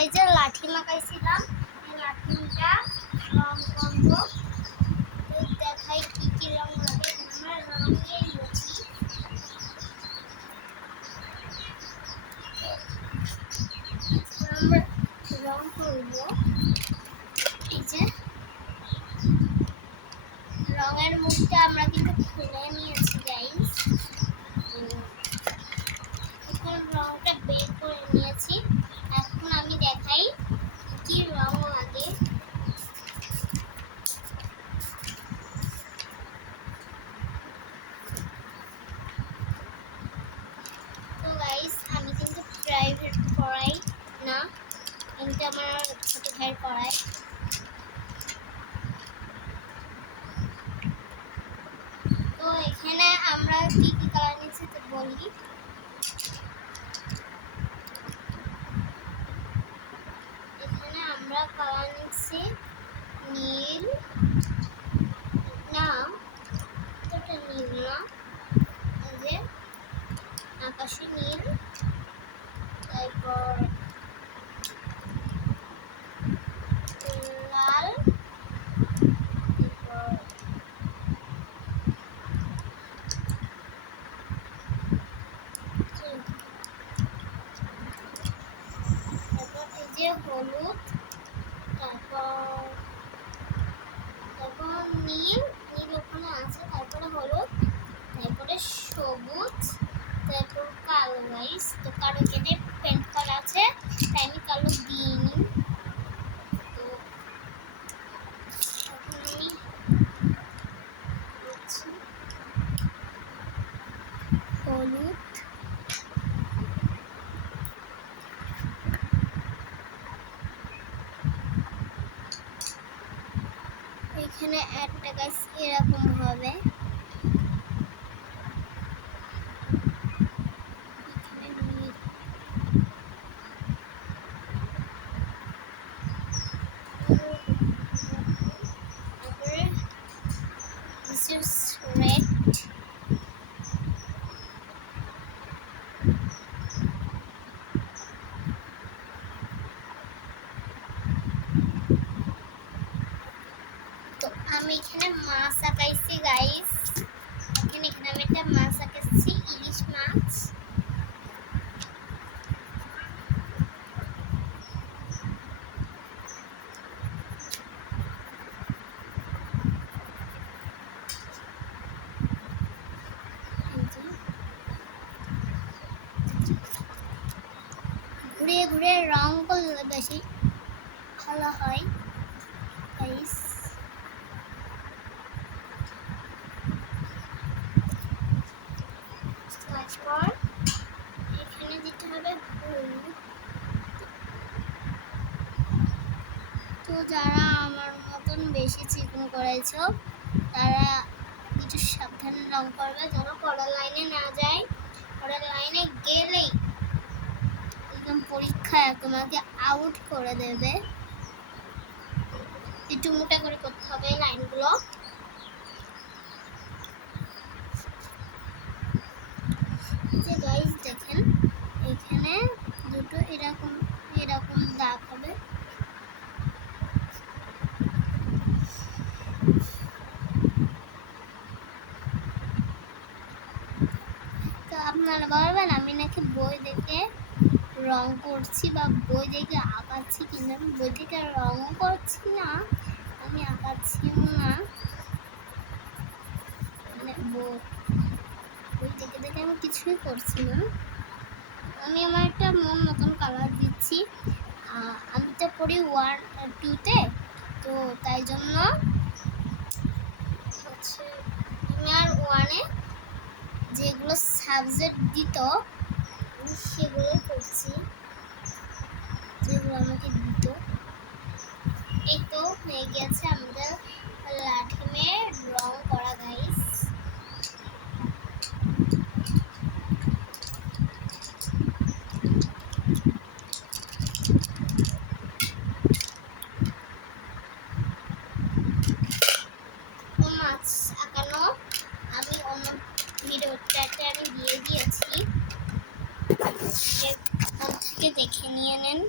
এই যে লাঠি মাখাইছিলাম, এই লাঠিটা রং করবো। দেখাই কি কি রং লাগে। আমরা রং দিয়ে নিয়েছি, আমরা রং করবো। এই যে রঙের মুখটা আমরা কিন্তু খুলে নিয়েছি গাইস। এখন রংটা বের করে নিয়েছি। এখন আমি দেখাই কি রং লাগে। তো গাইস আমি কিন্তু প্রাইভেট পড়াই না, কিন্তু আমার ছোট ভাই পড়ায়। তো এখানে আমরা কি কি কালার নিচ্ছি তো বলি। এখানে আমরা কালার নিচ্ছি নীল, না এটা নীল না, এই যে আকাশি নীল, তারপর লাল, তারপর এই যে হলুদ, তারপর নীল, নীল ওখানে আছে, তারপরে হলুদ, তারপরে সবুজ, তারপর কালো। গাইস তো কালো কেটে পেন্ট করা আছে, তাই আমি কালো দিইনি। তো এখন আমি হলুদ, এখানে একটা গাছ এরকম হবে, তারপরে this is red, তো আমি এখানে মাছ আঁকাইছি গাইস। এখানে আমি একটা মাছ আঁকাইছি, ইলিশ মাছ। ঘুরিয়ে ঘুরিয়ে রং করলে বেশি ভালো হয় গাইস। তারপর এখানে দিতে হবে হলুদ। তো যারা আমার মতন বেশি চিকন করেছো তারা কিছু সাবধানে রং করবে, যেন পরের লাইনে না যায়। পরের লাইনে গেলেই একদম পরীক্ষায় তোমাকে আউট করে দেবে। একটু মোটা করে করতে হবে লাইনগুলো। যে গাইস দেখেন এখানে দুটো এরকম এরকম দাগ হবে। তো আপনারা বলবেন আমি নাকি বই দেখে রং করছি বা বই দেখে আঁকাচ্ছি, কিন্তু আমি বই থেকে রঙও করছি না, আমি আঁকাচ্ছিও না। মানে বই দেখে দেখে আমি কিছুই করছি না, আমি আমার একটা মন মতন কালার দিচ্ছি। আমি তো পড়ি 1-2-তে, তো তাই জন্য হচ্ছে আমি আর 1-এ যেগুলো সাবজেক্ট দিত আমি সেগুলো করছি, যেগুলো আমাকে দিত। এই তো হয়ে গেছে আমাদের লাঠিমে রং করা গাইস। মাছ আঁকানো আমি অন্য ভিডিওটাতে আমি দিয়ে দিয়েছি, থেকে দেখে নিয়ে নেন।